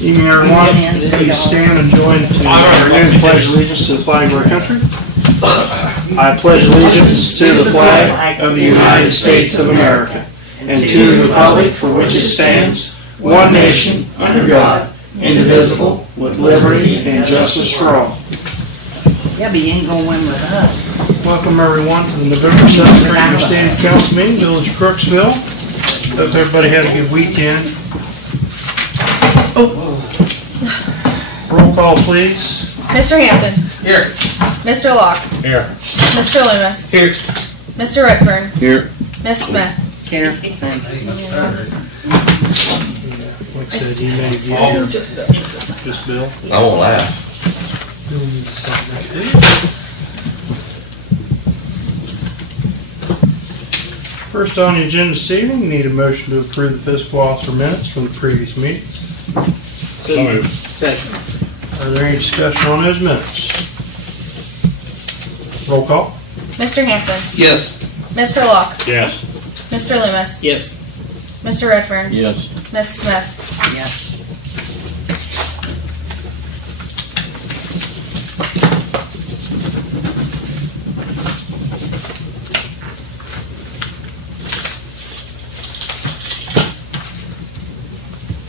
Evening, everyone. Please stand and join to our pledge allegiance to the flag of our country. I pledge allegiance to the flag of the United States of America and to the republic for which it stands, one nation, under God, indivisible, with liberty and justice for all. Yeah, but you ain't gonna win with us. Welcome, everyone, to the November 7th regular standing council meeting, Village of Crooksville. Hope everybody had a good weekend. Roll call, please. Mr. Hampton. Here. Mr. Locke. Here. Mr. Loomis. Here. Mr. Redfern. Here. Miss Smith. Here. Like I said, he may be here. Just Bill. I won't laugh. First on the agenda this evening, we need a motion to approve the fiscal officer minutes from the previous meetings. So moved. Second. Are there any discussion on those minutes? Roll call. Mr. Hampton. Yes. Mr. Locke. Yes. Mr. Loomis. Yes. Mr. Redfern. Yes. Miss Smith. Yes.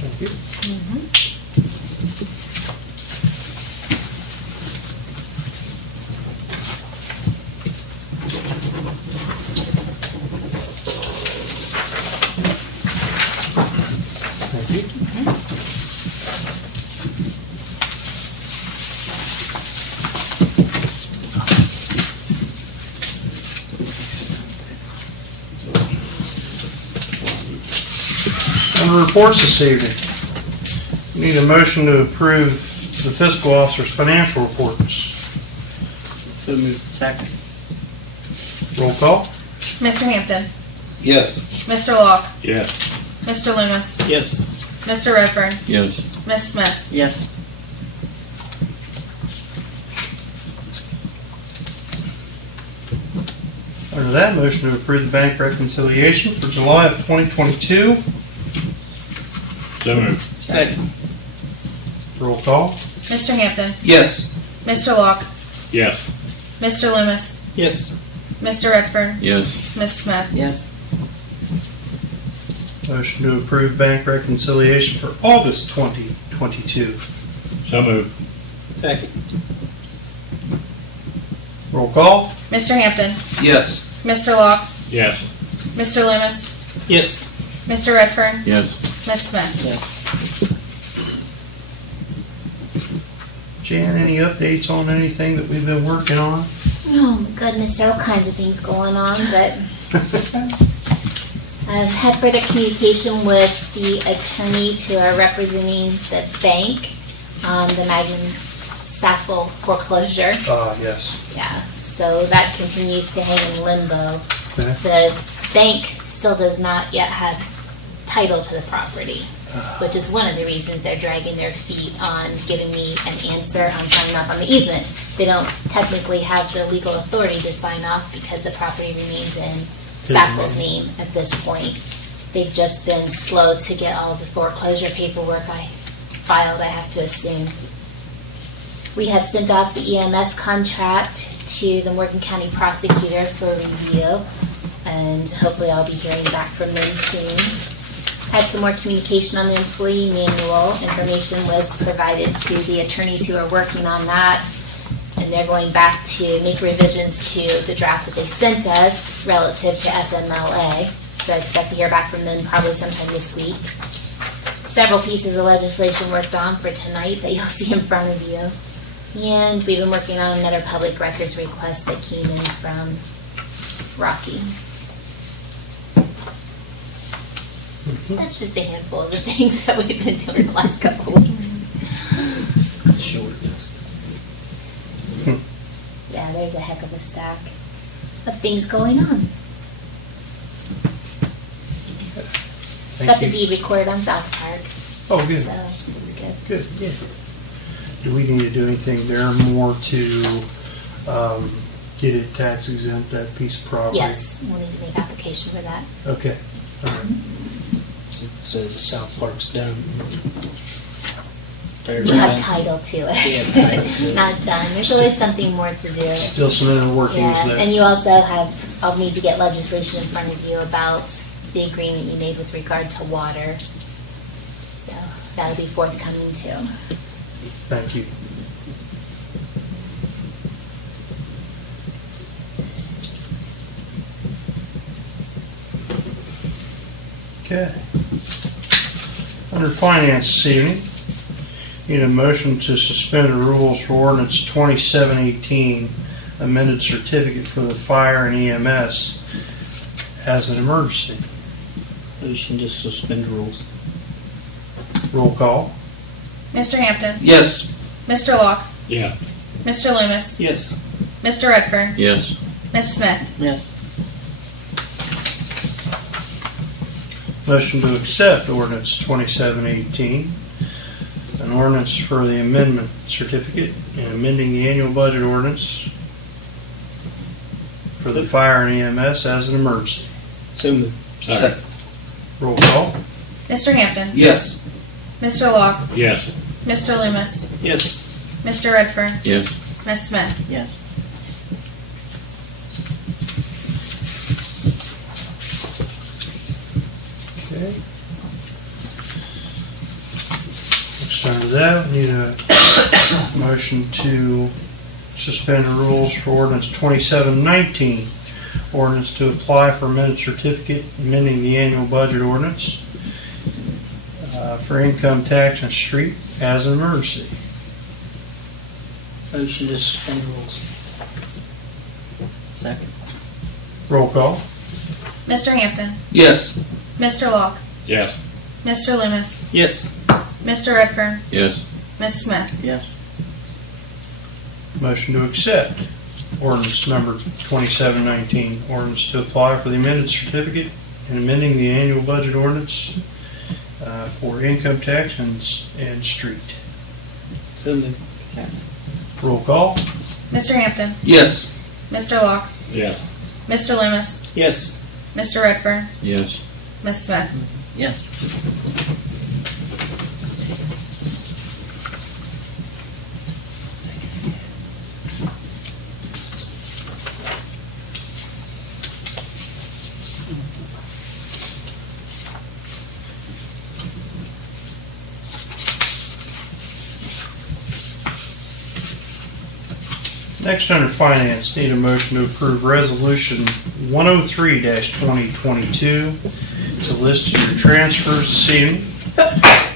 Thank you. Thank you. Under reports this evening, we need a motion to approve the fiscal officer's financial reports. So moved. Second. Roll call. Mr. Hampton. Yes. Mr. Locke. Yes. Mr. Loomis. Yes. Mr. Redfern. Yes. Miss Smith. Yes. Under that, motion to approve the bank reconciliation for July of 2022. So moved. Second. Roll call. Mr. Hampton. Yes. Mr. Locke. Yes. Mr. Loomis. Yes. Mr. Redfern. Yes. Miss Smith. Yes. Motion to approve bank reconciliation for August 2022. So moved. Second. Roll call. Mr. Hampton. Yes. Mr. Locke. Yes. Mr. Loomis. Yes. Mr. Redfern. Yes. Miss Smith. Yes. Jan, any updates on anything that we've been working on? Oh my goodness, there are all kinds of things going on, but I've had further communication with the attorneys who are representing the bank, the Magnum Saffel foreclosure. Yes. Yeah, so that continues to hang in limbo. Okay. The bank still does not yet have title to the property, which is one of the reasons they're dragging their feet on giving me an answer on signing off on the easement. They don't technically have the legal authority to sign off because the property remains in Saffel's name at this point. They've just been slow to get all the foreclosure paperwork I filed, I have to assume. We have sent off the EMS contract to the Morgan County prosecutor for review, and hopefully I'll be hearing back from them soon. Had some more communication on the employee manual. Information was provided to the attorneys who are working on that, and they're going back to make revisions to the draft that they sent us relative to FMLA. So I expect to hear back from them probably sometime this week. Several pieces of legislation worked on for tonight that you'll see in front of you. And we've been working on another public records request that came in from Rocky. That's just a handful of the things that we've been doing the last couple of weeks. Short list. Yeah, there's a heck of a stack of things going on. Got the deed recorded on South Park. Oh, good. So it's good. Good, yeah. Do we need to do anything there more to get it tax exempt, that piece of property? Yes, we'll need to make application for that. Okay. All right. So the South Park's done. you have title to it. Not done. There's always something more to do. Still some inner workings Yeah, there. and you also I'll need to get legislation in front of you about the agreement you made with regard to water. So that'll be forthcoming too. Thank you. Okay. Under finance this evening, need a motion to suspend the rules for ordinance 2718, amended certificate for the fire and EMS as an emergency. Motion to suspend rules. Roll call. Mr. Hampton, Yes. Mr. Locke, Yeah. Mr. Loomis, Yes. Mr. Redfern, Yes. Ms. Smith. Yes. Motion to accept ordinance 2718, an ordinance for the amendment certificate and amending the annual budget ordinance for the fire and EMS as an emergency. So moved. Second. Roll call. Mr. Hampton, Yes. Mr. Locke, Yes. Mr. Loomis, Yes. Mr. Redfern, Yes. Ms. Smith. Yes. Okay. Next under that, we need a motion to suspend the rules for ordinance 2719, ordinance to apply for amended certificate amending the annual budget ordinance for income tax and street as an emergency. Motion to suspend rules. Second. Roll call. Mr. Hampton, Yes. Mr. Locke, Yes. Mr. Loomis, Yes. Mr. Redfern, Yes. Ms. Smith. Yes. Motion to accept ordinance number 2719, ordinance to apply for the amended certificate and amending the annual budget ordinance for income tax and street. So moved. Roll call. Mr. Hampton, Yes. Mr. Locke, Yes. Mr. Loomis, Yes. Mr. Redfern, Yes. Ms. Smith. Yes. Next under finance, need a motion to approve resolution 103-2022. It's a list of your transfers this evening.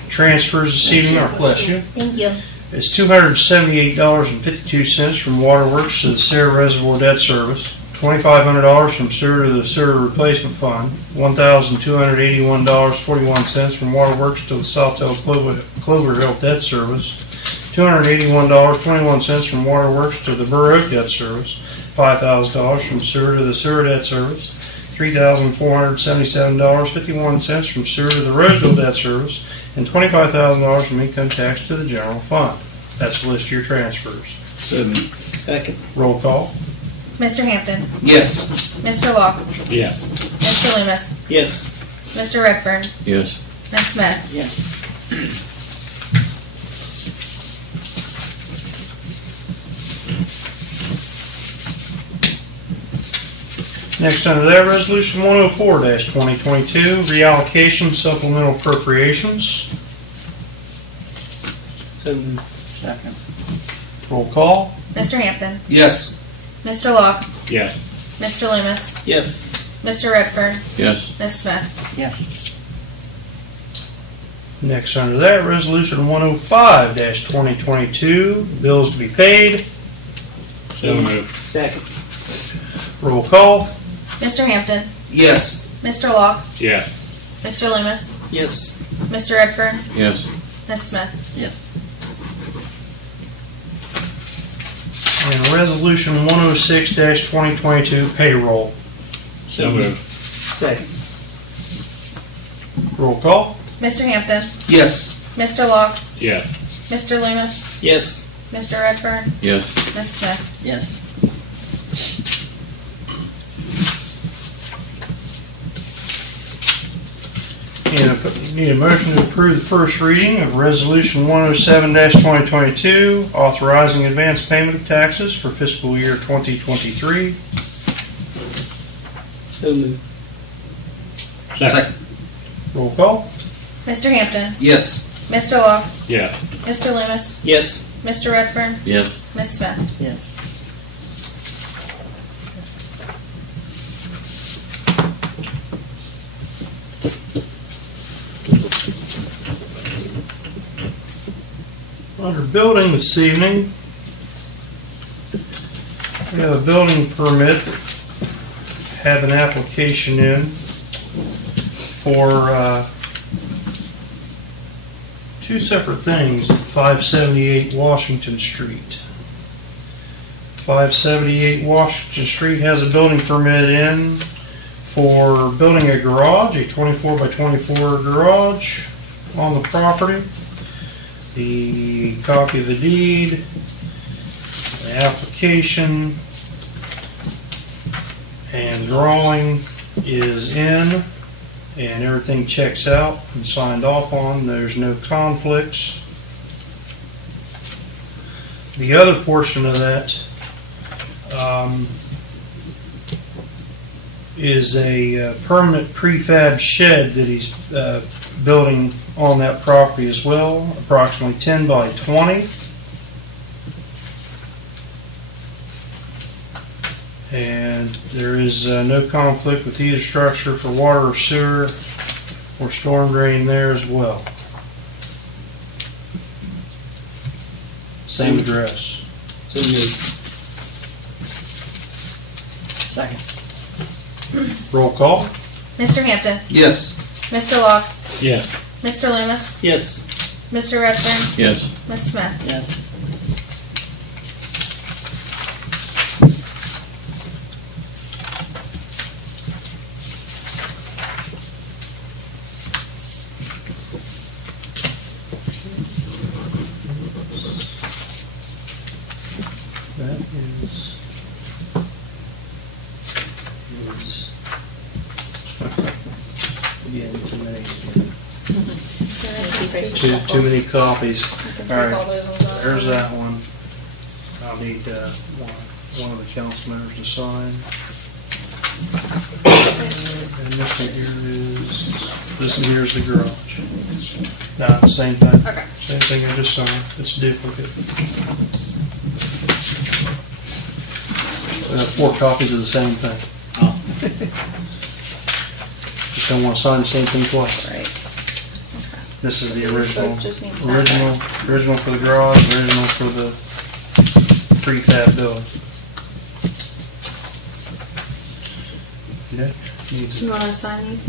Transfers this evening are, bless you. Thank you. It's $278.52 from Waterworks to the Sarah Reservoir Debt Service, $2,500 from sewer to the sewer replacement fund, $1,281.41 from Waterworks to the Sawtell Clover Hill Debt Service, $281.21 from Waterworks to the Burr Oak Debt Service, $5,000 from sewer to the sewer debt service, $3,477.51 from sewer to the Roseville Debt Service, and $25,000 from income tax to the general fund. That's the list of your transfers. So moved. Second. Roll call. Mr. Hampton, Yes. Mr. Locke, Yeah. Mr. Loomis, Yes. Mr. Redfern, Yes. Ms. Smith. Yes. Next under that, resolution 104-2022, reallocation supplemental appropriations. So moved. Second. Roll call. Mr. Hampton, Yes. Mr. Locke, Yes. Mr. Loomis, Yes. Mr. Redfern, Yes. Ms. Smith. Yes. Next under that, resolution 105-2022, bills to be paid. So moved. Second. Roll call. Mr. Hampton, Yes. Mr. Locke, Yes. Mr. Loomis, Yes. Mr. Redfern, Yes. Ms. Smith. Yes. And resolution 106-2022, payroll. So moved. Second. Roll call. Mr. Hampton, Yes. Mr. Locke, Yes. Mr. Loomis, Yes. Mr. Redfern, Yes. Ms. Smith. Yes. Need a motion to approve the first reading of Resolution 107-2022, authorizing advance payment of taxes for fiscal year 2023. So moved. Second. Roll call. Mr. Hampton. Yes. Mr. Locke. Yeah. Mr. Loomis. Yes. Mr. Redfern. Yes. Ms. Smith. Yes. Under building this evening, we have a building permit, have an application in for two separate things at 578 Washington Street. 578 Washington Street has a building permit in for building a garage, a 24 by 24 garage on the property. The copy of the deed, the application, and drawing is in, and everything checks out and signed off on. There's no conflicts. The other portion of that is a permanent prefab shed that he's building on that property as well, approximately 10 by 20. And there is no conflict with either structure for water or sewer or storm drain there as well. Same address. So moved. Second. Roll call. Mr. Hampton. Yes. Mr. Locke. Yes. Mr. Loomis. Yes. Mr. Redfern. Yes. Ms. Smith. Yes. That is again too many copies. You can All right. take all those ones out. There's that one. I'll need one of the council members to sign. And this one here is, this one here is the garage. No, it's the same thing. Okay. Same thing I just signed. It's duplicate. 4 copies of the same thing. Oh. Just don't want to sign the same thing twice. Right. This is the These original. both just need signed. Original for the garage, original for the prefab building. Yeah. Needs Do you want to sign these?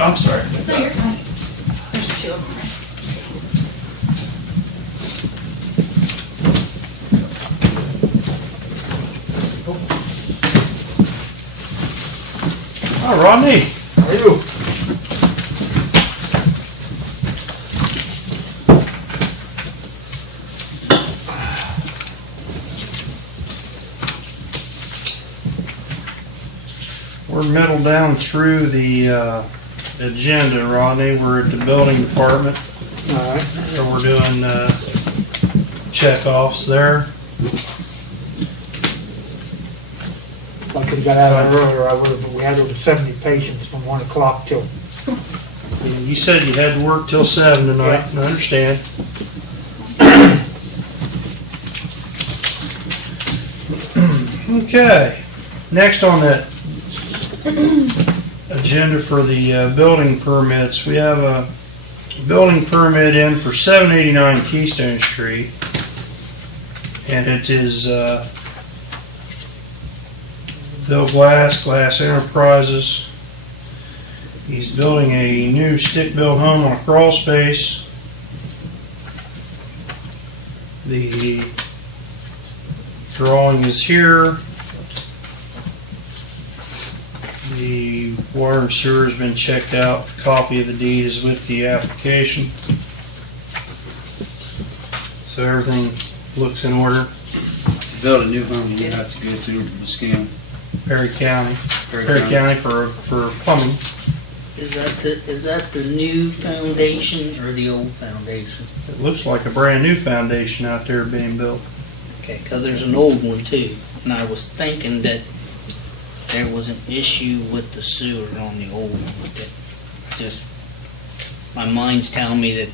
I'm sorry. No, you're fine. There's 2 of them, right? Oh, Rodney. How are you? We're middle down through the agenda, Rodney. We're at the building department. All right. So we're doing check-offs there. Like we got out of there earlier, we had over 70 patients from 1 o'clock till. You said you had to work till 7 tonight, Yeah. I understand. Okay, next on that agenda for the building permits, we have a building permit in for 789 Keystone Street, and it is Bill Glass Enterprises. He's building a new stick-built home on a crawl space. The drawing is here. The water and sewer has been checked out. A copy of the deed is with the application. So everything looks in order. To build a new home, you have to go through the scan. Perry County Perry for plumbing. Is that the new foundation or the old foundation? It looks like a brand new foundation out there being built. Okay, because there's an old one too, and I was thinking that there was an issue with the sewer on the old one. That just, my mind's telling me that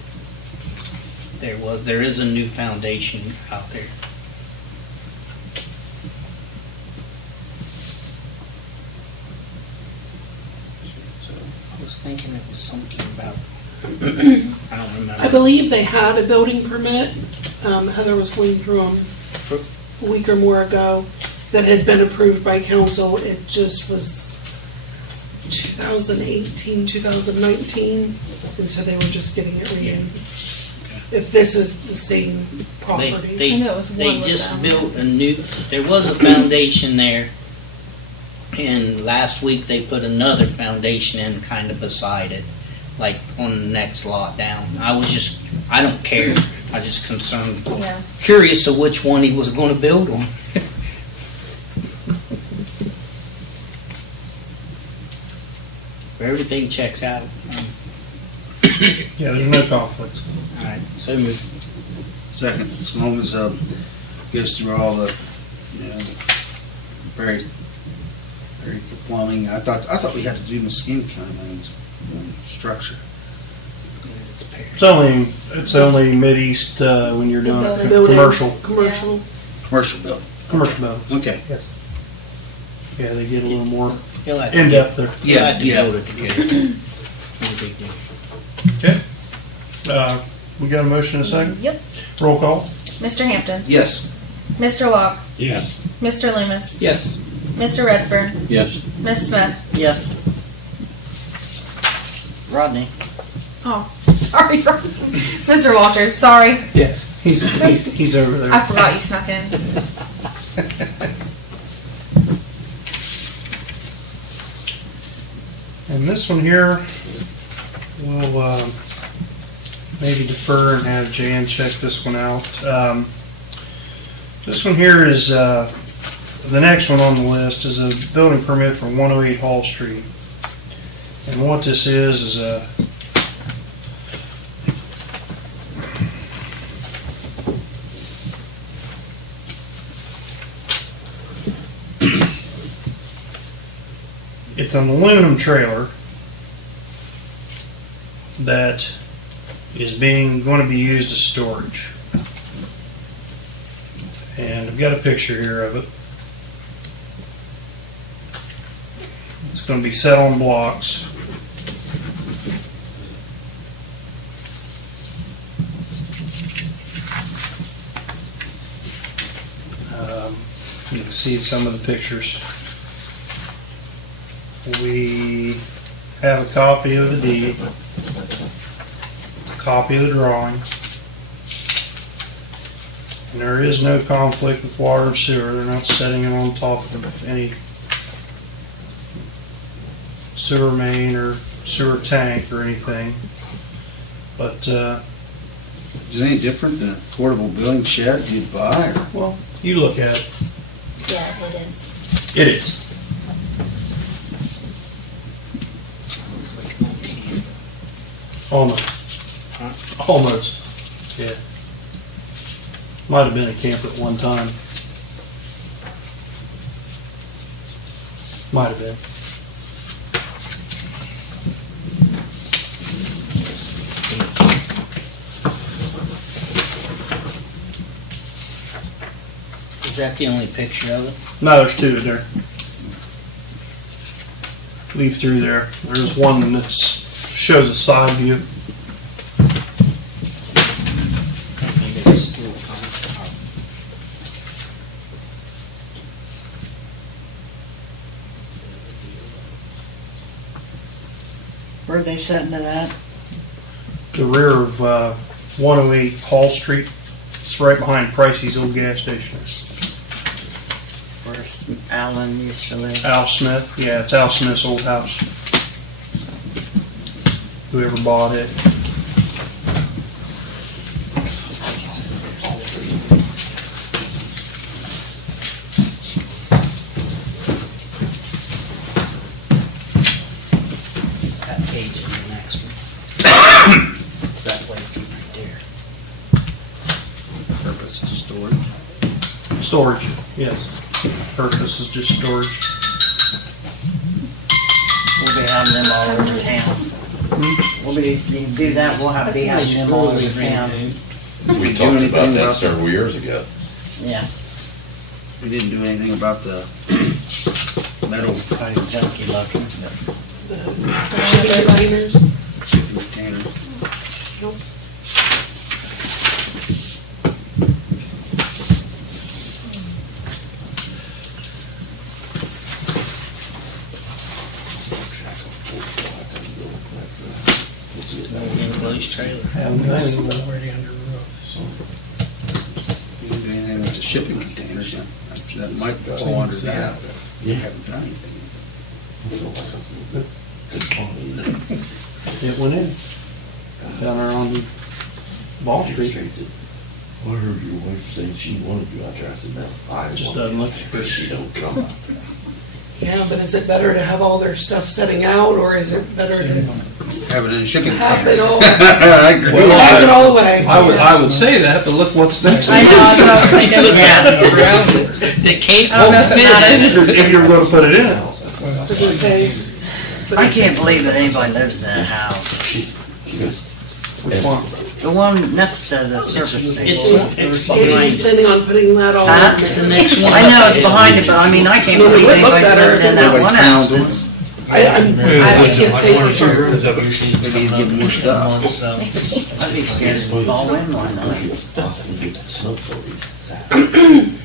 there is a new foundation out there. So I was thinking it was something about, I don't remember. I believe they had a building permit. Heather was going through them a week or more ago that had been approved by council. It just was 2018, 2019, and so they were just getting it renewed. If this is the same property. They I know it was one they with just them. built a new, there was a foundation there, and last week they put another foundation in kind of beside it, like on the next lot down. I don't care, I just concerned, Yeah. curious of which one he was gonna build on. Everything checks out. Yeah, there's no conflicts. All right, so moved. Second, as long as, goes through all the, you know, very the plumbing. I thought we had to do Muscatine County structure. It's only mid-east, when you're doing building. Building. commercial Commercial. Commercial building. Okay. Yeah, they get a little more You'll have to in-depth there. You'll have to Yeah. build it together. No big deal. Okay. We got a motion and a second? Yep. Roll call? Mr. Hampton, Yes. Mr. Locke, Yes. Mr. Loomis, Yes. Mr. Redfern, Yes. Miss Smith. Yes. Rodney. Oh, sorry, Mr. Walters. Sorry, Yeah. He's over there. I forgot you snuck in. And this one here, we'll maybe defer and have Jan check this one out. This one here is, the next one on the list is a building permit for 108 Hall Street. And what this is a it's an aluminum trailer that is going to be used as storage. And I've got a picture here of it. It's going to be set on blocks. You can see some of the pictures. We have a copy of the deed, a copy of the drawing, and there is no conflict with water and sewer. They're not setting it on top of any sewer main or sewer tank or anything. But, Is it any different than a portable building shed you'd buy? Or? well, you look at it. Yeah, it is. It is. Almost. Almost. Yeah. Might have been a camp at one time. Might have been. Is that the only picture of it? No, there's two in there. Leave through there. There's one that shows a side view. Maybe it's still Where are they setting it at? The rear of 108 Hall Street. It's right behind Pricey's old gas station. Where Alan used to live? Al Smith. Yeah, it's Al Smith's old house. Whoever bought it. That This is storage. Storage, yes. Purpose is just storage. We'll be having them all over town. We'll be, you can do that, we'll have be having them all over town. We talked about that several years ago. Yeah. We didn't do anything about the metal Junky looking. The shipping containers. shipping containers. Enclosed trailer. Already under roof. We didn't do anything with the shipping containers. That might fall under that, but we haven't done anything. It went in. Down there on Ball Street. I heard your wife saying she wanted you out there. I said, no, I Just want doesn't look you, pretty. because she don't come out there. Yeah, but is it better to have all their stuff setting out, or is it better to Have it in shipping have containers. it all, I agree. have it all away? I would say that, but look what's next. I know, that's what I was thinking. The Cape I don't know if it matters. If you're gonna put it in. Does it say? I can't believe that anybody lives in that house. Which one? The one next to the service station. It's Maybe he's planning on putting that all Huh? in. the next one. I know it's behind it, but I mean, I can't Well, it believe would look anybody's better living in if that it one found house. it. I can't say for sure. Maybe he's getting more stuff. I'd be scared to fall in one night. Smoke for these Saturday.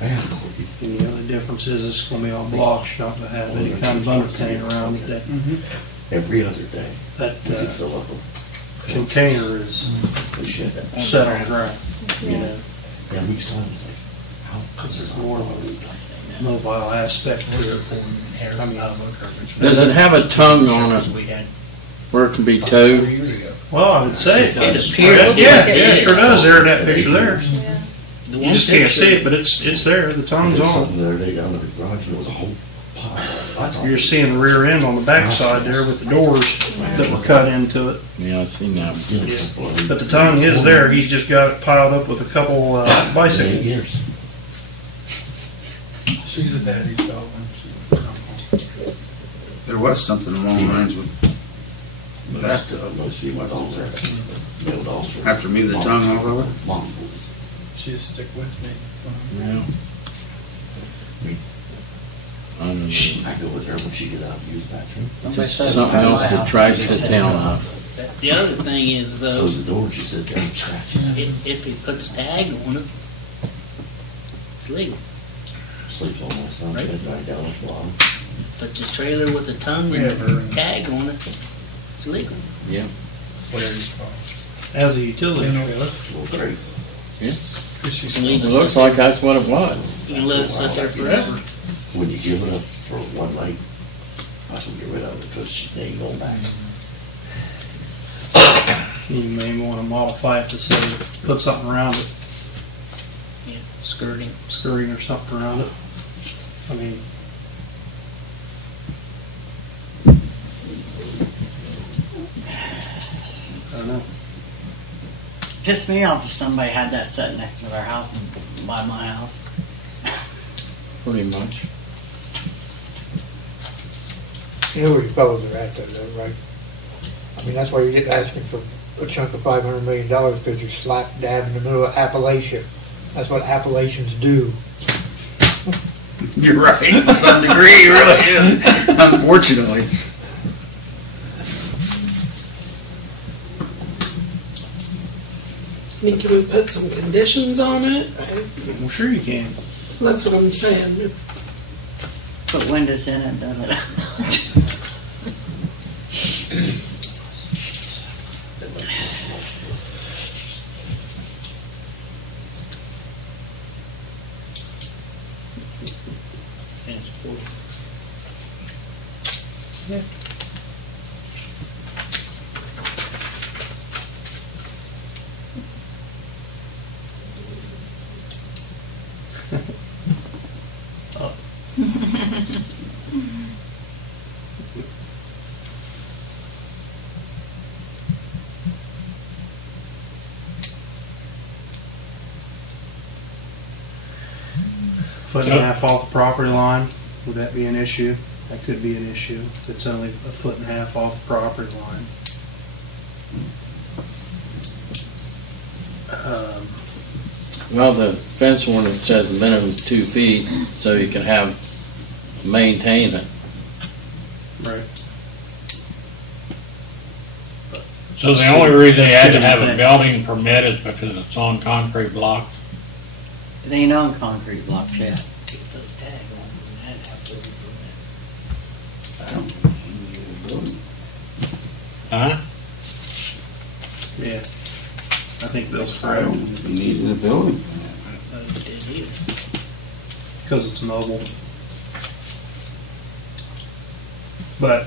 And the other difference is it's gonna be all blocks, not to have any kind of underpinning around it. Every other day, That we could fill up a container is shed. set on the ground, you know. Yeah, week's time, it's like, how, because there's More of a mobile aspect to it. I mean, Does it have a tongue on it where it can be towed? well, I would say it does. It appears- Yeah, it sure does there in that picture there. The You one just can't picture- see it, but it's there, the tongue's There's on something the other day down at the garage, and there was a whole pile. I it. thought- You're seeing the rear end on the back side there with the doors that were cut into it. Yeah, I've seen that. But the tongue is there, he's just got it piled up with a couple 8 bicycles. years. She's a daddy's dog. There was something along the lines with that. Most female dogs are, male dogs are. After me, the tongue off of it. Long. She'll stick with me. Yeah. I go with her when she gets out and use the bathroom. Just something else that tries to town up. The other thing is though, Close the door, and she said, don't scratch it. if he puts tag on it, it's legal. Sleeps on my son's Right. bed right down at the bottom. But the trailer with the tongue and the tag on it, it's legal. As a utility trailer. Little crate. You It can leave it looks sit like that's what it was. You can let it sit there forever. When you give it up for one night, I can get rid of it because they ain't going back. You may want to modify it to say, put something around it, Yeah, skirting. skirting or something around it. I mean, I don't know. Pissed me off if somebody had that set next to their house and by my house. Pretty much. You know where your fellows are at though, right? I mean, that's why you get asking for a chunk of $500 million, because you're slap dab in the middle of Appalachia. That's what Appalachians do. You're right, to some degree, it really is, unfortunately. I mean, can we put some conditions on it? Well, sure you can. That's what I'm saying. Put windows in it, doesn't it? foot and a half off the property line, would that be an issue? That could be an issue. If it's only a foot and a half off the property line. Well, the fence ordinance says a minimum of 2 feet, so you can maintain it. Right. So the only reason they had to have a building permit is because it's on concrete blocks? It ain't on concrete blocks yet. Huh? Yeah. I think Bill's correct. You needed a building. Because it's mobile. But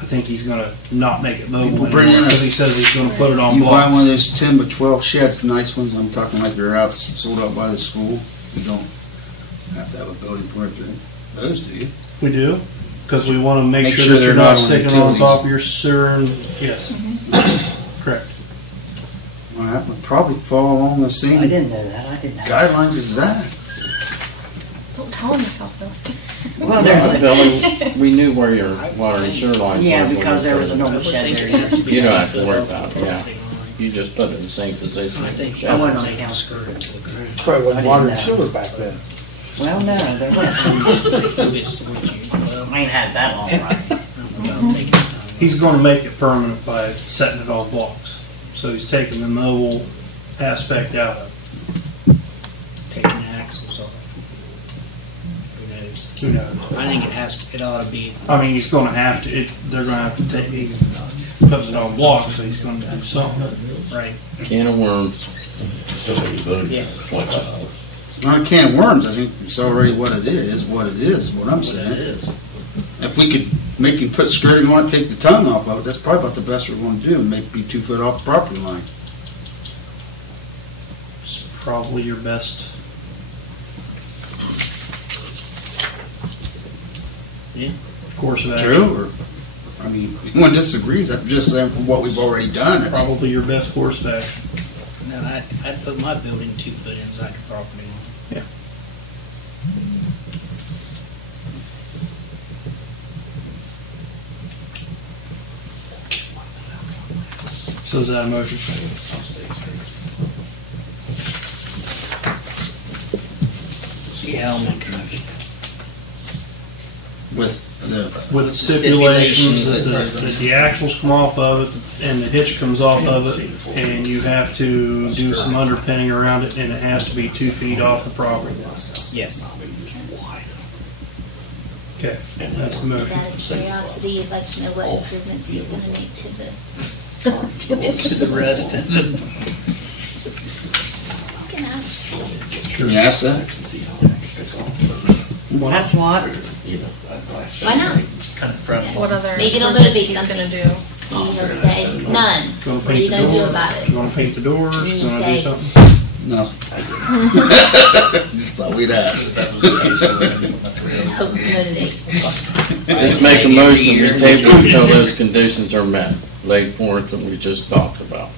I think he's gonna not make it mobile anymore because he says he's gonna put it on You buy blocks. one of those 10 by 12 sheds, the nice ones, I'm talking like they're out, sold out by the school, you don't have to have a building permit for those, do you? We do, because we wanna make Make sure sure that you're they're not not on sticking on utilities. top of your sewer and, yes. Correct. Well, that would probably fall along the I same didn't know that. I didn't know. guidelines as that. Don't tell him yourself, Bill. Well, there's a, Billy, we knew where your water and sewer lines were. yeah, when because we there was put an it. old shed there. You don't have to worry about it, yeah. You just put it in the same position. I as the think shed. I went on the they house. skirt it to the ground. Probably I wasn't water and didn't know. sewer back then. Well, no, there wasn't. Well, I ain't had that long, right? about taking time. He's gonna make it permanent by setting it on blocks. So he's taking the mobile aspect out of Taking the axles off. Who knows? it. Who knows? I think it ought to be, I mean, he's gonna have to, they're gonna have to take, he's putting it on blocks, so he's gonna do something. right. Can of worms. Still make a building. Yeah. $25. Not a can of worms, I think it's already what it is, what I'm It saying. is. If we could make him put skirting on it, take the tongue off of it, that's probably about the best we're gonna do, and make it be 2 foot off the property line. It's probably your best. Yeah. Course of action. True, or, I mean, if anyone disagrees, I'm just saying from what we've already done, that's, Probably your best course of action. No, I'd put my building 2 foot inside the property line. So is that a motion? Yeah, I'll make a motion. with the, With stipulations that the axles come off of it and the hitch comes off of it, and you have to do some underpinning around it, and it has to be 2 feet off the property line. Yes. Okay, that's the motion. Out of curiosity, you'd like to know what improvements he's gonna make to the. To the rest of the, You can ask. can you ask that? That's what? Why not? What other Maybe it'll motivate he's something. gonna do? Maybe he'll say, none. Gonna What are you paint the gonna do door, about it? gonna paint the doors, And you gonna do say- something. No. Just thought we'd ask. Hope to motivate. Just make a motion to table until those conditions are met, laid forth that we just talked about.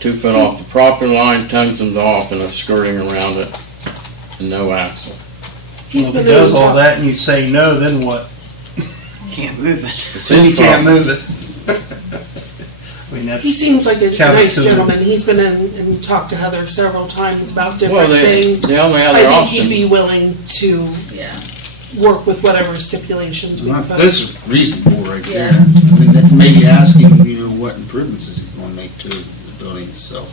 2 foot off the property line, tongues them off and a skirting around it, and no axle. He's Well, if been he does on all top. that and you say no, then what? Can't move it. It's Then his you can't problem. move it. I mean, that's. He seems like a Counter nice to the- gentleman. He's been in and talked to Heather several times about Well, different things. the only I other think he'd option, be willing to Yeah. work with whatever stipulations we put. This is reasonable right there. I mean, that maybe asking, what improvements is he gonna make to the building itself?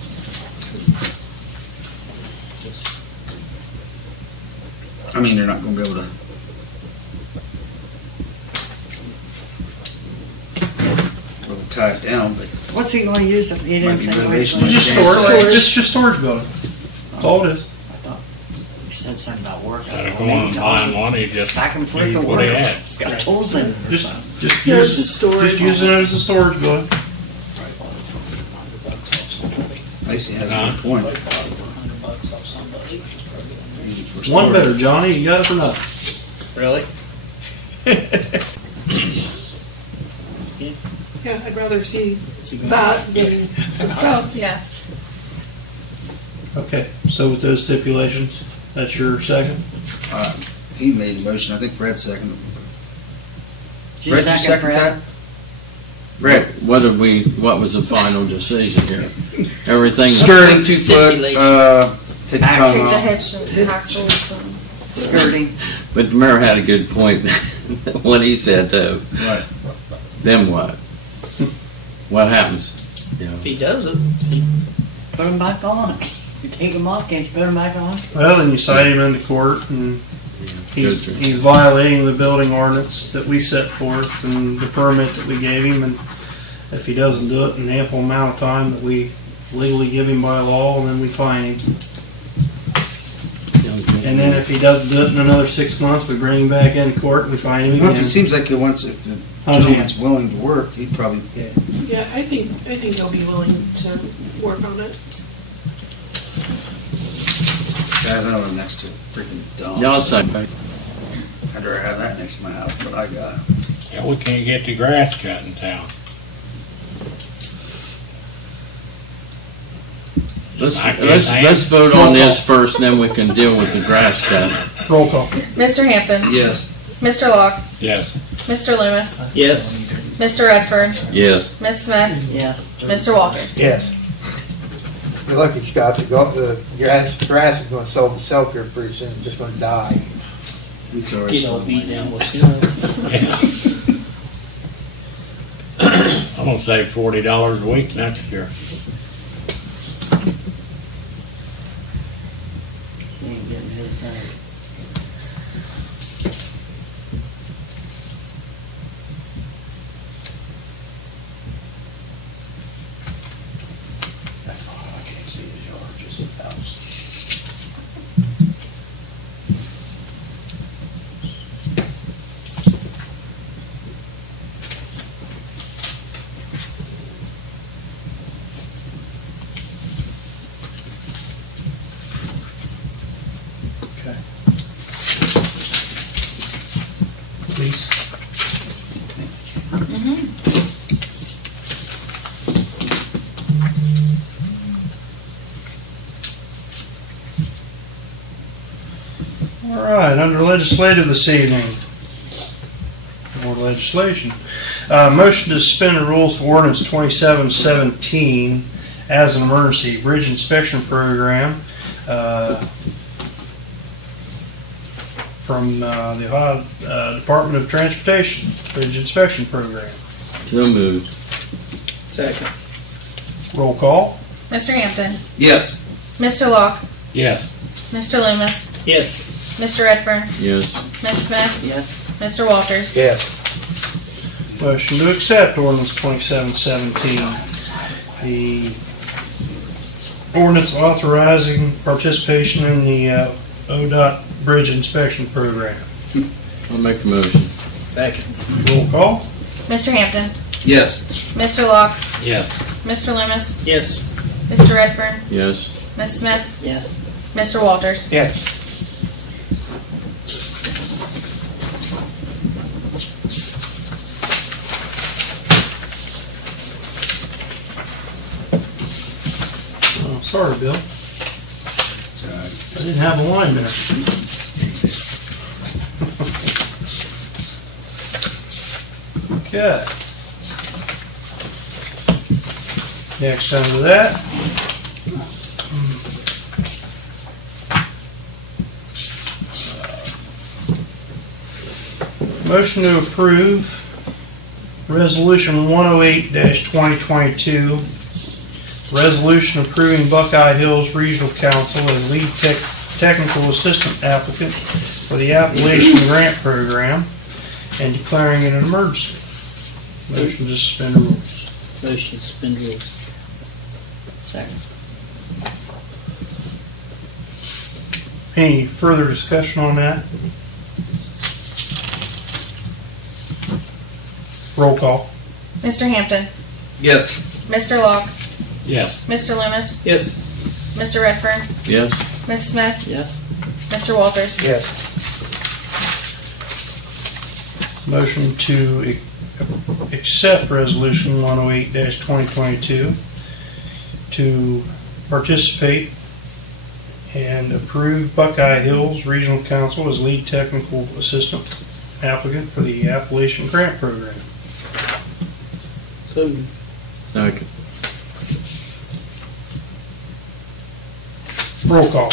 I mean, they're not gonna be able to. Well, tie it down, but What's he gonna use if he didn't Might be say what renovation. he It's just storage, it's just storage building. That's all it is. You said something about work. Instead of going and buying one, he just Back and forth used to what work. he had. It's got tools in it or Just, something. just Yeah, it's use, just storage. just using it as a storage building. Lacey has a Huh? good point. $100 off somebody. For One storage. better, Johnny, you got it for nothing. Really? Yeah, I'd rather see that than the stuff. Yeah. Okay, so with those stipulations, that's your second? He made the motion, I think Fred seconded. Did Fred, you second that? Fred? What was the final decision here? Everything. Skirting 2 foot, take the tongue The off. hedge and axles and. Skirting. But the mayor had a good point, what he said though. Right. Then what? What happens? You know? If he does it, Put them back on. You take them off, can't you put them back on? Well, then you cite him into court, and Go through. he's violating the building ordinance that we set forth and the permit that we gave him, and if he doesn't do it in the ample amount of time that we legally give him by law, then we fine him. And then if he doesn't do it in another 6 months, we bring him back into court and we fine him Well, if again. it seems like he wants, if the gentleman's willing to work, he'd probably. Yeah, I think he'll be willing to work on it. I don't know, next to freaking dump. Y'all say, I'd rather have that next to my house, but I got it. Yeah, we can't get the grass cut in town. Let's vote on this first, then we can deal with the grass cut. Roll call. Mr. Hampton. Yes. Mr. Locke. Yes. Mr. Loomis. yes. Mr. Redford. Yes. Ms. Smith. Yeah. Mr. Walters. Yes. You're lucky, Scott, the grass is gonna solve itself here pretty soon, it's just gonna die. I'm sorry. Get all beat down with snow. Yeah. I'm gonna save $40 a week next year. He ain't getting his thing. That's all, I can't see his yard, just his house. Please. All right, under legislative this evening, more legislation. Motion to suspend the rules for ordinance 2717 as an emergency bridge inspection program from the Ohio Department of Transportation bridge inspection program. So moved. Second. Roll call. Mr. Hampton. Yes. Mr. Locke. Yes. Mr. Loomis. Yes. Mr. Redford. Yes. Ms. Smith. Yes. Mr. Walters. Yes. Motion to accept ordinance 2717. The ordinance authorizing participation in the ODOT bridge inspection program. I'll make the motion. Second. Roll call. Mr. Hampton. Yes. Mr. Locke. Yes. Mr. Loomis. Yes. Mr. Redford. Yes. Ms. Smith. Yes. Mr. Walters. Yes. Oh, sorry, Bill. It's all right. I didn't have a line there. Okay. Next under that. Motion to approve Resolution 108-2022, resolution approving Buckeye Hills Regional Council as lead technical assistant applicant for the Appalachian Grant Program and declaring it an emergency. Motion to suspend the rules. Motion to suspend rules. Second. Any further discussion on that? Roll call. Mr. Hampton. Yes. Mr. Locke. Yes. Mr. Loomis. Yes. Mr. Redford. Yes. Ms. Smith. Yes. Mr. Walters. Yes. Motion to accept Resolution 108-2022 to participate And approve Buckeye Hills Regional Council as lead technical assistant applicant for the Appalachian Grant Program. So, Second. Roll call.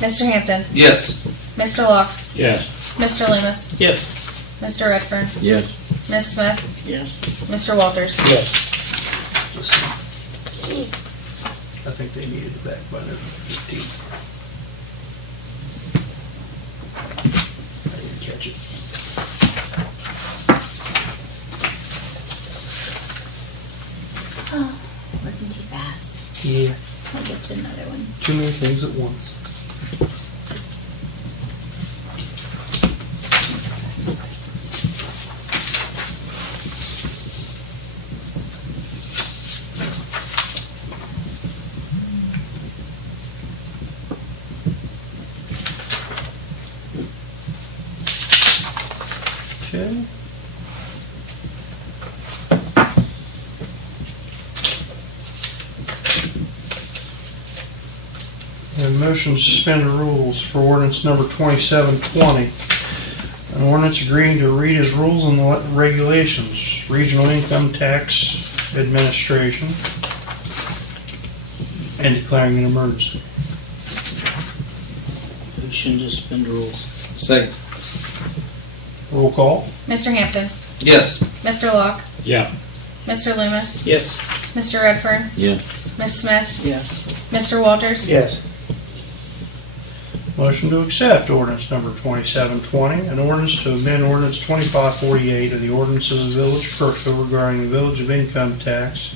Mr. Hampton, Yes. Mr. Locke, Yes. Mr. Loomis, yes. Mr. Redfern, Yes. Ms. Smith, Yes. Mr. Walters. Yes. I think they needed it back by November 15th. I didn't catch it. Oh, working too fast. Yeah. I'll get to another one. Too many things at once. Okay. And motion to suspend the rules for ordinance number 2720. An ordinance agreeing to Rita's rules and regulations, regional income tax administration, and declaring an emergency. Motion to suspend rules. Second. Roll call. Mr. Hampton, Yes. Mr. Locke, Yeah. Mr. Loomis, Yes. Mr. Redfern, Yes. Ms. Smith, Yes. Mr. Walters. Yes. Motion to accept ordinance number 2720, an ordinance to amend ordinance 2548 of the ordinances of the Village of Crooksville regarding the Village of Income Tax,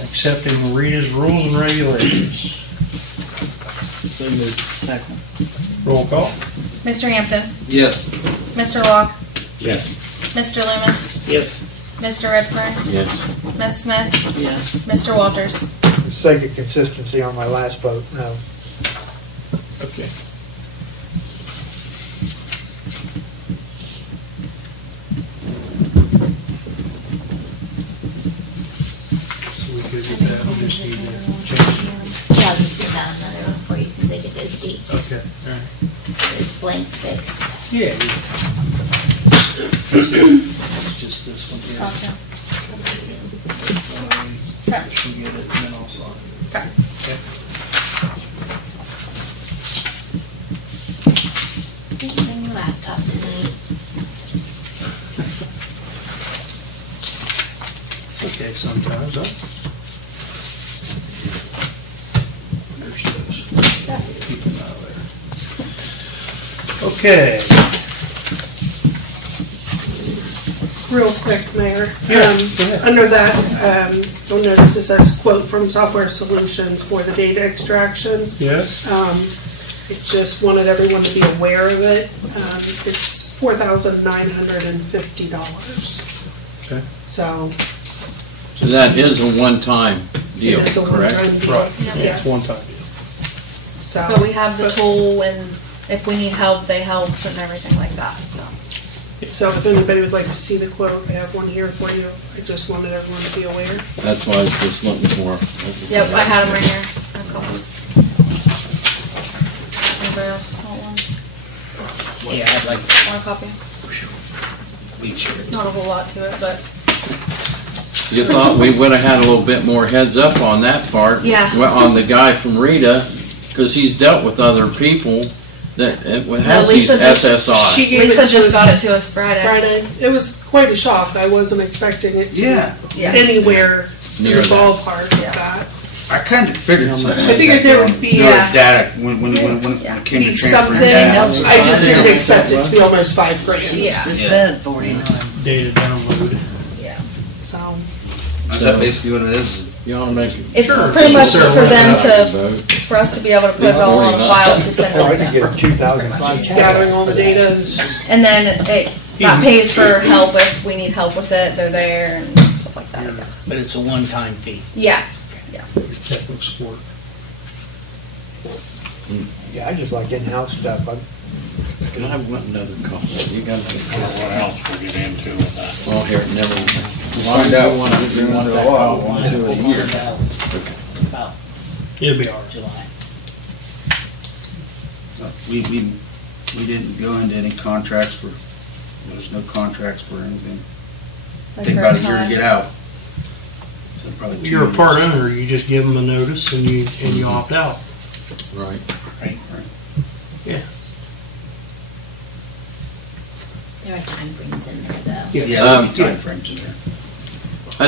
accepting Rita's rules and regulations. So moved. Second. Roll call. Mr. Hampton, Yes. Mr. Locke, Yes. Mr. Loomis, Yes. Mr. Redfern, Yes. Ms. Smith, Yes. Mr. Walters. For the sake of consistency on my last vote, no. Okay. So we could get that, we just need to change Yeah, I'll just sit down another one for you since I get those dates. it. Okay, all right. There's blanks fixed. Yeah. It's just this one here. Gotcha. Just forget it and then I'll sign it. Okay. Okay. Didn't bring the laptop tonight. It's okay sometimes, huh? There's those. Keep them out of there. Okay. Real quick, Mayor. Yeah, go ahead. Under that, you'll notice it says quote from Software Solutions for the data extraction. Yes? It just wanted everyone to be aware of it. It's $4,950. Okay. So. So that is a one-time deal, It is a correct? one-time deal. Right, yeah, Yes. it's one time deal. So. But we have the tool, and if we need help, they help and everything like that, so. So if anybody would like to see the quote, I have one here for you. I just wanted everyone to be aware. That's what I was just looking for. Yep, I had them right here. I have copies. Anybody else want one? Yeah, I'd like Want a copy? to be sure. Not a whole lot to it, but. You thought we would have had a little bit more heads up on that part? Yeah. Well, on the guy from Rita, because he's dealt with other people that has these Lisa just- SSI. She gave Lisa it to just us got it to us Friday. Friday. It was quite a shock. I wasn't expecting it to Yeah. Yeah. anywhere in Near the that. ballpark of Yeah. that. I kind of figured something. I figured there would be Yeah. Data when Yeah. it came to something. transferring data. I just didn't expect it to be almost $5,000. Yeah. Just said 49. Data download. Yeah. So. Is that basically what it is? You want to make It's Sure. pretty much Sure, for why them not? to, for us to be able to put it all on a file to send Oh, I it could get 2,000. Gathering all the data. And then that pays for help if we need help with it, they're there and stuff like that, I guess. But it's a one-time fee. Yeah. Technical support. Yeah, I just like in-house stuff. Can I have another copy? You got What else we'll get into with that? Oh, here, never mind. Find out. You want We're gonna do a that lot. copy? We'll do it a year. About It'll be ours. July. So we didn't go into any contracts for, there's no contracts for anything. Take about a year to get out. So probably 2 If you're a years. part owner, you just give them a notice and you opt out. Right. Yeah. There are time frames in there though. Yeah, there'll be time frames in there.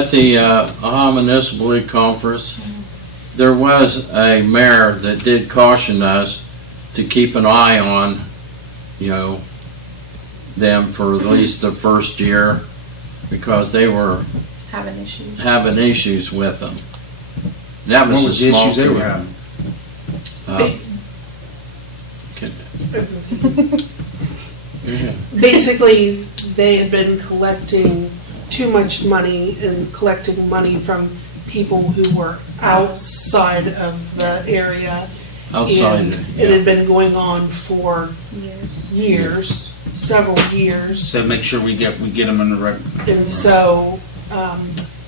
At the Ohio Municipal League Conference, there was a mayor that did caution us to keep an eye on, them for at least the first year, because they were Having issues. having issues with them. That What was was a the small issues they were community. having? Yeah. Basically, they had been collecting too much money and collecting money from people who were outside of the area. Outside, And yeah. it had been going on for years, several years. So make sure we get them in the right. And so,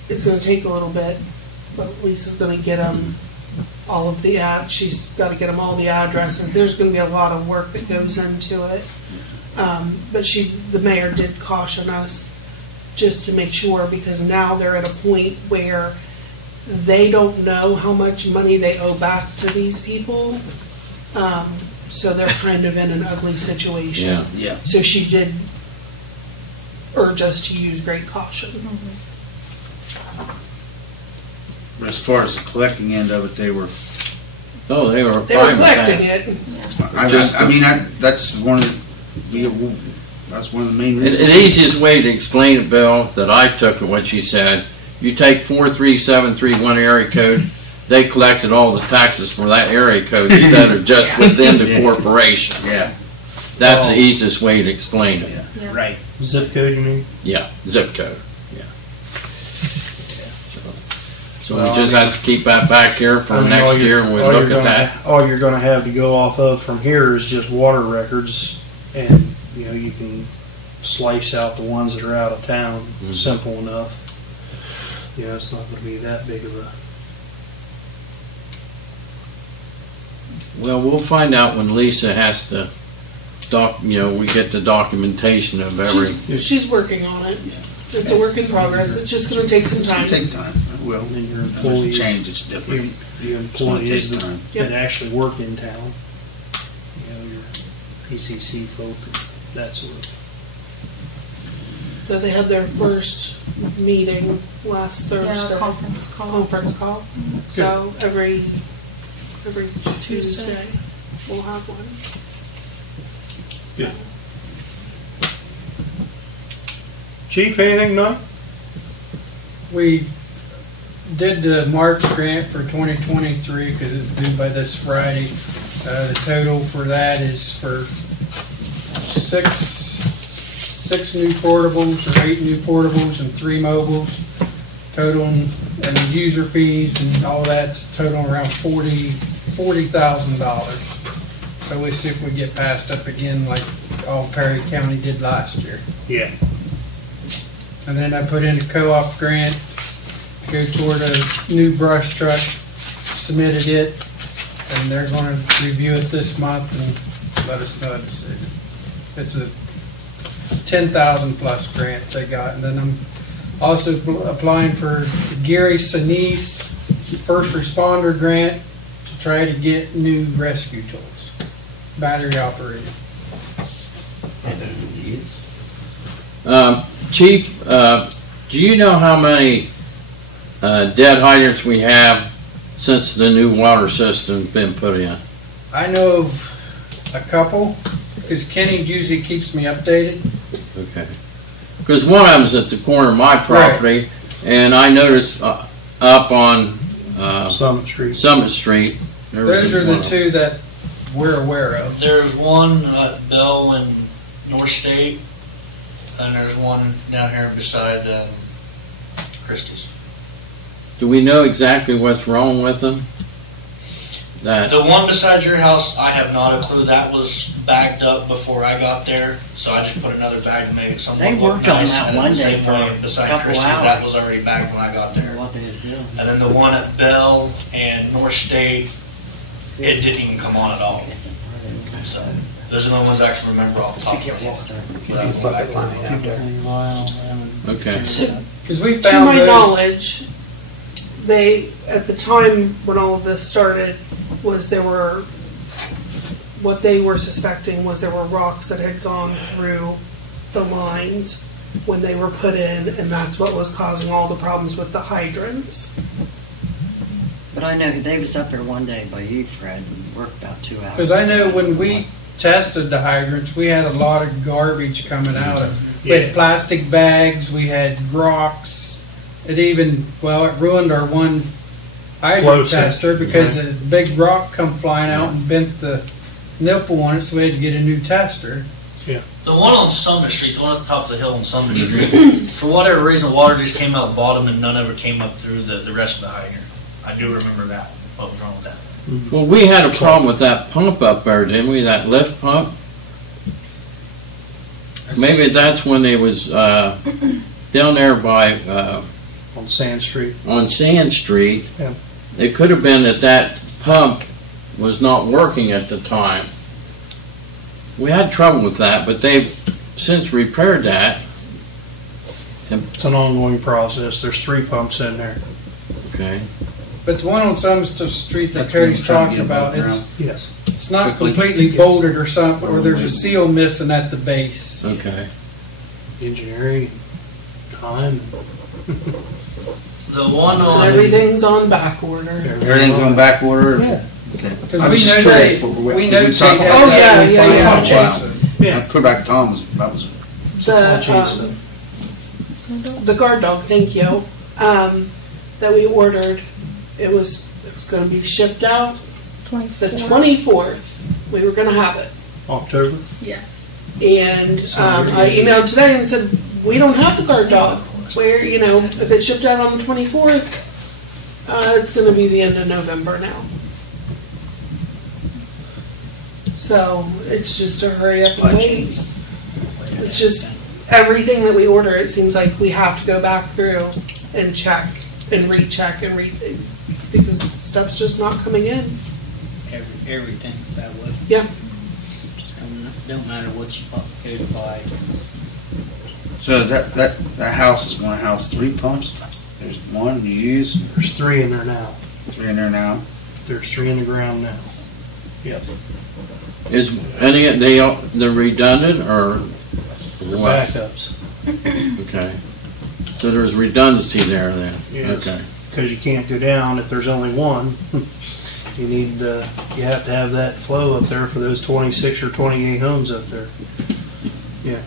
it's gonna take a little bit, but Lisa's gonna get them all of the she's gotta get them all the addresses. There's gonna be a lot of work that goes into it. But the mayor did caution us just to make sure, because now they're at a point where they don't know how much money they owe back to these people. So they're kind of in an ugly situation. Yeah. So she did urge us to use great caution. But as far as the collecting end of it, they were. Oh, they were They were fine with that. collecting it. That's one of the main The reasons. easiest way to explain it, Bill, that I took of what she said, you take 43731 area code, they collected all the taxes for that area code instead of just within the corporation. Yeah. That's the easiest way to explain it. Right. Zip code, you mean? Yeah, zip code, yeah. So Well, we just have to keep that back here for next year and we'll look at that. All you're gonna have to go off of from here is just water records, and, you can slice out the ones that are out of town, Mhm. simple enough. It's not gonna be that big of a. Well, we'll find out when Lisa has to we get the documentation of every. She's working on it. It's a work in progress. It's just gonna take some It's time. gonna take time. It will. And then your There's a employees, change. It's different. the It's gonna employees take that, time. that actually work in town, your PCC folk, that sort of. So they had their first meeting last Thursday. Conference call. Conference call. So every Tuesday we'll have one. Good. Chief, anything tonight? We did the March grant for 2023 because it's due by this Friday. The total for that is for six new portables, or 8 new portables and 3 mobiles. Total and the user fees and all that's total around $40,000. So we'll see if we get passed up again like all Perry County did last year. Yeah. And then I put in a co-op grant to go toward a new brush truck, submitted it, and they're going to review it this month and let us know a decision. It's a 10,000 plus grant they got. And then I'm also applying for the Gary Sinise First Responder Grant to try to get new rescue tools, battery operated. Chief, do you know how many dead hydrants we have since the new water system's been put in? I know of a couple, because Kenny usually keeps me updated. Okay. Because one of them's at the corner of my property, and I noticed up on Summit Street. there was Those are the one. two that we're aware of. There's one at Bell and North State, and there's one down here beside Christie's. Do we know exactly what's wrong with them? That The one beside your house, I have not a clue. That was bagged up before I got there, so I just put another bag to make it They something look worked on nice. that And then one the day same for way a beside couple Christie's, hours. that was already bagged when I got there. What they was doing. And then the one at Bell and North State, it didn't even come on at all. So those are the only ones I actually remember off the top of my head. Bucket line out there. Okay. Because we To found my those, knowledge, they, at the time when all of this started, was what they were suspecting was there were rocks that had gone through the lines when they were put in, and that's what was causing all the problems with the hydrants. But I know they was up there one day by you, Fred, and worked about 2 hours. because I know when we tested the hydrants, we had a lot of garbage coming out of. We had plastic bags, we had rocks. It even, well, it ruined our one hydrant tester because the big rock come flying out and bent the nipple on it, so we had to get a new tester. The one on Sumner Street, the one at the top of the hill on Sumner Street, for whatever reason, water just came out the bottom and none of it came up through the rest of the hydrant. I do remember that. What was wrong with that? Well, we had a problem with that pump up there, didn't we? That lift pump? Maybe that's when they was down there by On Sand Street. on Sand Street. Yeah. It could have been that pump was not working at the time. We had trouble with that, but they've since repaired that. It's an ongoing process. There's 3 pumps in there. Okay. But the one on Sumner Street that That's when Terry's you're trying to talking get above about, ground. Yes. it's not Quickly. completely bolted or something, or there's a seal missing at the base. Okay. Engineering, time. The one on Everything's on back order. Everything's going back order? Yeah. Okay. Because I was we just know curious they, what we know they talked have about. Oh, that yeah, when yeah, we yeah. find Jason. Yeah. Quebec Tom that was The guard dog, thank you, that we ordered, it was going to be shipped out the 24th. We were going to have it. October. Yeah. And I emailed today and said, we don't have the guard dog. Where, if it's shipped out on the 24th, it's going to be the end of November now. So it's just a hurry up and wait. It's just everything that we order, it seems like we have to go back through and check and recheck and because stuff's just not coming in. Everything's that way. Yeah. Don't matter what you go to buy. So that house is going to house 3 pumps? There's 1 you use? There's 3 in there now. 3 in there now? There's 3 in the ground now. Yep. Is any of they're redundant or what? Backups. Okay. So there's redundancy there then. Yes. Okay. Because you can't go down if there's only one. You have to have that flow up there for those 26 or 28 homes up there. Yeah.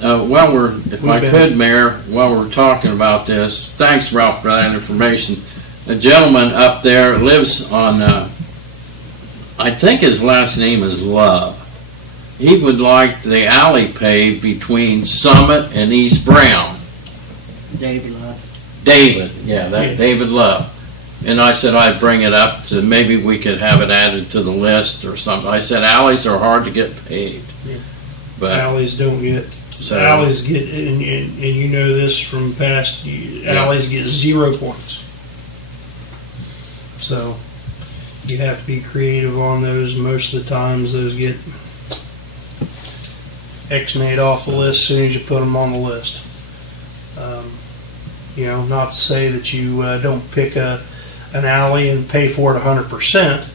If I could, Mayor, while we're talking about this, thanks, Ralph, for that information. A gentleman up there lives on, I think his last name is Love. He would like the alley paved between Summit and East Brown. David Love. David Love. And I said I'd bring it up to maybe we could have it added to the list or something. I said alleys are hard to get paved. Yeah. But Alleys don't get, alleys get, and you know this from past, alleys get 0 points. So you have to be creative on those. Most of the times those get X-nayed off the list as soon as you put them on the list. Not to say that you don't pick an alley and pay for it 100%.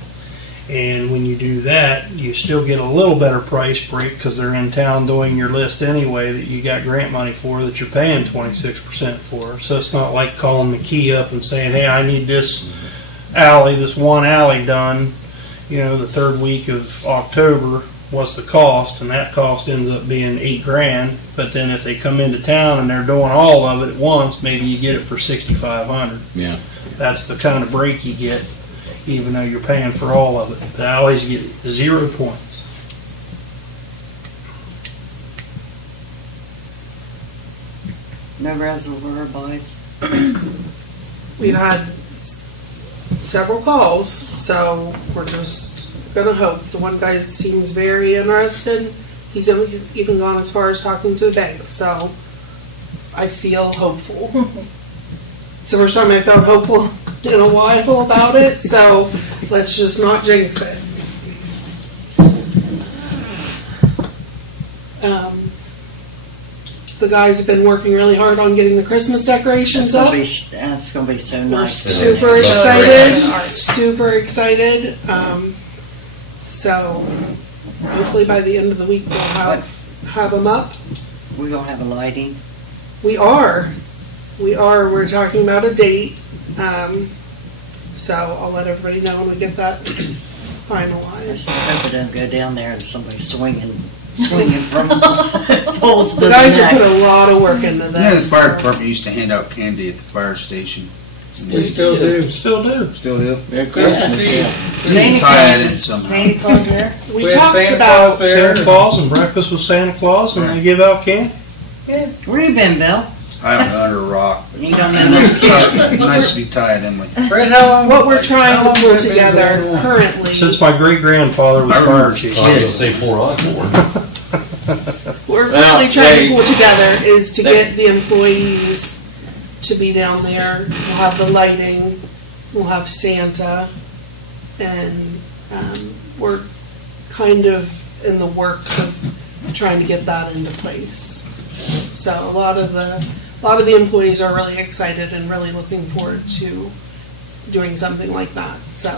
And when you do that, you still get a little better price break because they're in town doing your list anyway that you got grant money for that you're paying 26% for. So it's not like calling McKee up and saying, hey, I need this one alley done, the 3rd week of October. What's the cost? And that cost ends up being $8,000. But then if they come into town and they're doing all of it at once, maybe you get it for $6,500. Yeah. That's the kind of break you get, even though you're paying for all of it. The alleys get 0 points. No reservoir buys. We've had several calls, so we're just going to hope. The one guy seems very interested. He's even gone as far as talking to the bank, so I feel hopeful. It's the first time I felt hopeful in a while about it, so Let's just not jinx it. The guys have been working really hard on getting the Christmas decorations up. That's gonna be so We're nice. super excited, super excited. So hopefully by the end of the week we'll have them up. We gonna have a lighting. We are. We're talking about a date. So I'll let everybody know when we get that I finalized. just hope it don't go down there and somebody swinging from poles to The the guys have put next. a lot of work into You know, the this. fire department used to hand out candy at the fire station. We still do. Still do. Still do? Yeah, Christmas Eve. You can tie it in somehow. Santa Claus there? We We have talked Santa about Claus there. Santa Claus and breakfast with Santa Claus, and they give out candy. Where you been, Bill? I'm under a rock. You don't know those Nice to be tied in with. Fred, how long? what we're trying how to long pull have you been together going on? currently. Since my great grandfather was fire chief. I was gonna say 4 on 4. We're Well, currently trying they- to pull together is to they- get the employees to be down there. We'll have the lighting, we'll have Santa, and we're kind of in the works of trying to get that into place. So a lot of the employees are really excited and really looking forward to doing something like that. So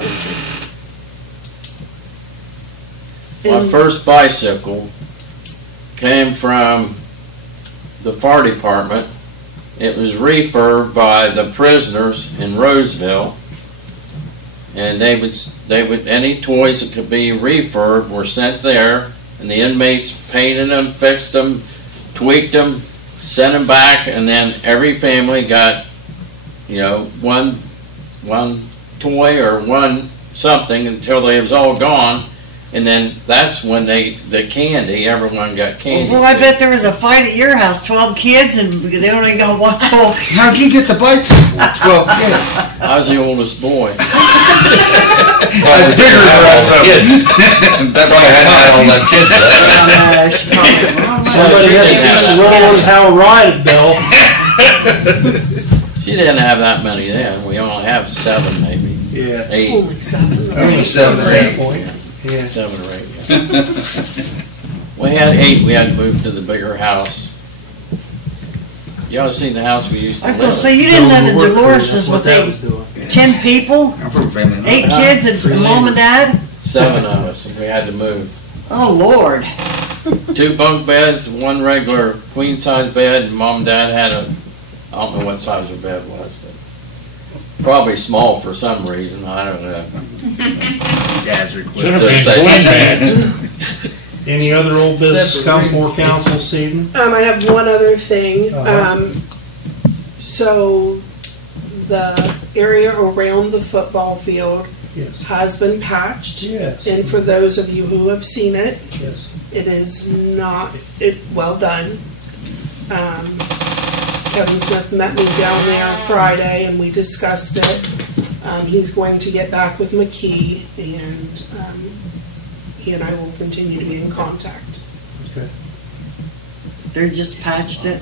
My first bicycle came from the fire department. It was refurbed by the prisoners in Roseville. And they would, any toys that could be refurbed were sent there, and the inmates painted them, fixed them, tweaked them, sent them back, and then every family got, one toy or one something until they was all gone. And then that's when the candy, everyone got candy. Well, I bet there was a fight at your house, 12 kids, and they only got one toy. How'd you get the bicycle? 12 kids. I was the oldest boy. I was bigger than the rest of them. That's why I had to have all that kids. Somebody had to teach the little ones how to ride it, Bill. She didn't have that many then. We only have 7, maybe. Yeah. 8. only 7. Only 7 or 8. Yeah. 7 or 8, yeah. We had 8. We had to move to the bigger house. Y'all seen the house we used to I was live gonna in? say, you didn't live in Dolores's with 10 people, I'm from a family. 8 kids, and a mom and dad? 7 of us, and we had to move. Oh, Lord. 2 bunk beds, 1 regular queen size bed, and mom and dad had I don't know what size their bed was, but probably small for some reason. I don't know. Dad's Should request. have Just been say- twin beds. Any other old business come before council this evening? I have one other thing. Uh-huh. So the area around the football field Yes. has been patched. Yes. And for those of you who have seen it, Yes. it is well done. Kevin Smith met me down there Friday and we discussed it. He's going to get back with McKee and he and I will continue to be in contact. Okay. They just patched it.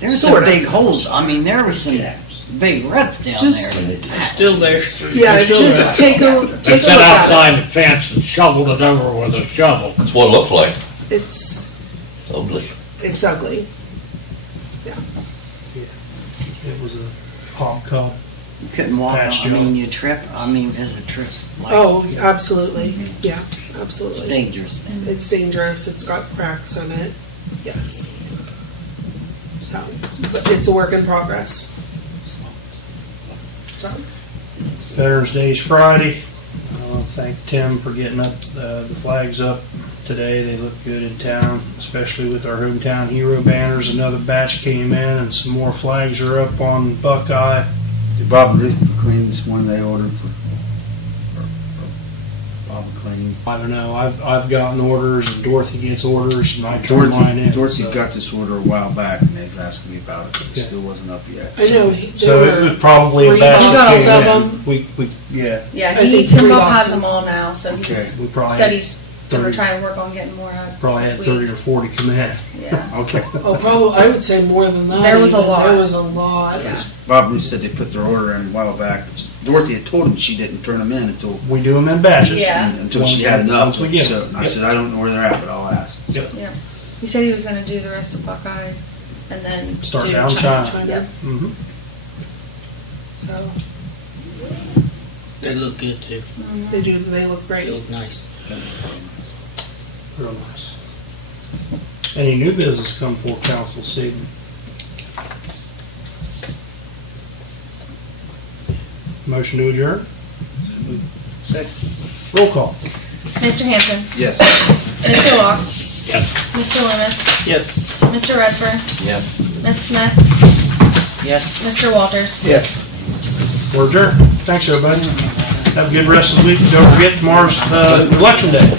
There was Sorta. some big holes. I mean, there was some big ruts down Just- there. Still there. Yeah, still just take a They look set at outside the fence and shoveled it over with a shovel. That's what it looks like. it. It's Ugly. ugly. It was a hop cob. You couldn't walk on, Patched I mean, job. you trip. I mean, is a trip. Like, Oh, absolutely. Yeah, it's absolutely. dangerous. It's dangerous. It's got cracks in it. Yes. So, but it's a work in progress. So, Veterans Day's Friday. I want to thank Tim for getting up the flags up today. They look good in town, especially with our hometown hero banners. Another batch came in, and some more flags are up on Buckeye. Did Bob and Ruth McLean this morning they ordered for Bob McLean? I don't know. I've gotten orders, and Dorothy gets orders, and I turn mine in. Dorothy so. got this order a while back and they was asking me about it, but it Yeah. still wasn't up yet. I know. So it was probably a three batch boxes that of came in. them. We yeah. Yeah, I think Tim three Bob has boxes. them all now, so he Okay. just We probably said he's And we're 30. trying to work on getting more out. Probably had this 30 week. or 40 come in. Yeah. Okay. Oh, probably, I would say more than that. There was a even. lot. There was a lot. Yeah. Bob Ruth said they put their order in a while back. Dorothy had told him she didn't turn them in until We do them in batches. Yeah. she had enough. Once we get So them. I Yep. said, I don't know where they're at, but I'll ask. Yep. Yeah. He said he was gonna do the rest of Buckeye and then Start do down China. Yep. Mm-hmm. So, They look good too. they do, they look They great. look nice. Real nice. Any new business come before council this evening? Motion to adjourn? Second. Roll call. Mr. Hampton, Yes. Mr. Locke, Yes. Mr. Loomis, Yes. Mr. Redford, Yep. Ms. Smith, Yes. Mr. Walters. We're adjourned. Thanks, everybody. Have a good rest of the week. Don't forget, tomorrow's election day.